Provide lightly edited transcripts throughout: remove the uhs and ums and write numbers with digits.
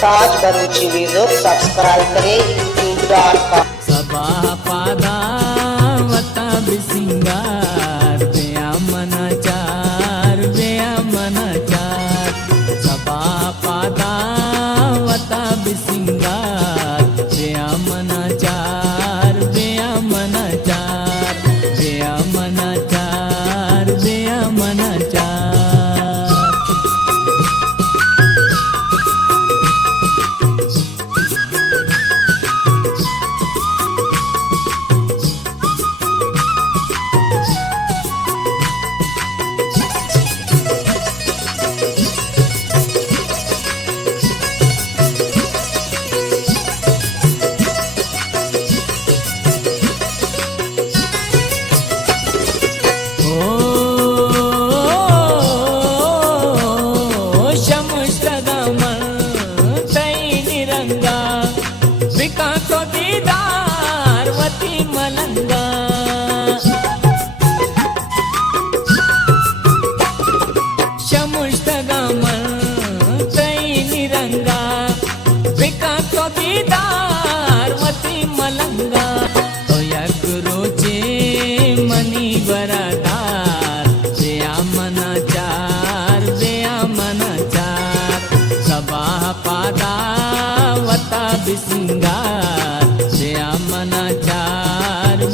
ताज बरूची music subscribe करें। सबा पादावता बिसिंगार बेया मनाचार सबा पादावता बिसिंगार बेया मनाचार तो दीदार वती मलंगा शमुष्टगमन तई निरंगा विका तो दीदार वती मलंगा तो यगरोचे मनी वरदार बेया मनाचार सबा पादावता बिसिंगार बेया मनाचार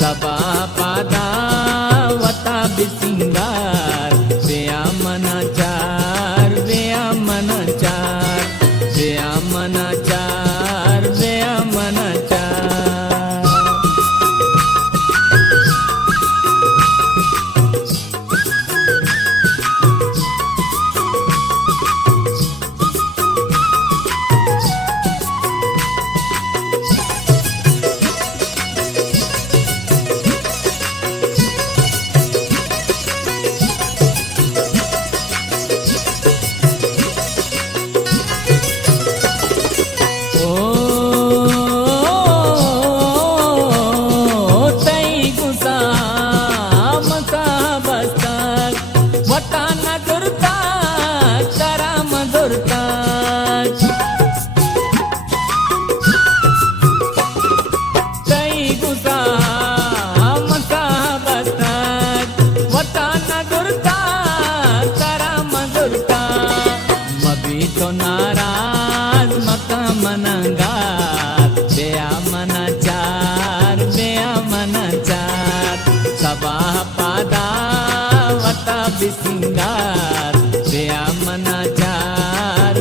सबा पादावता बिसिंगार बेया मनाचार तो नाराज मका मनंगार बेया मनाचार सबा पादावता बिसिंगार बेया मनाचार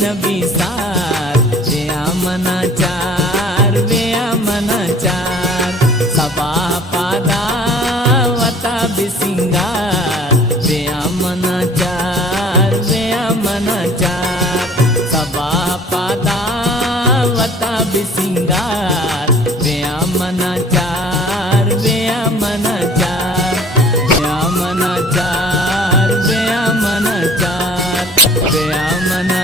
विसार वेया मनाचार वेया मनाचार सबा पादावता बिसिंगार वेया मनाचार वेया मनाचार सबा पादावता बिसिंगार वेया मनाचार वेया मनाचार वेया मनाचार वेया मनाचार वेया मना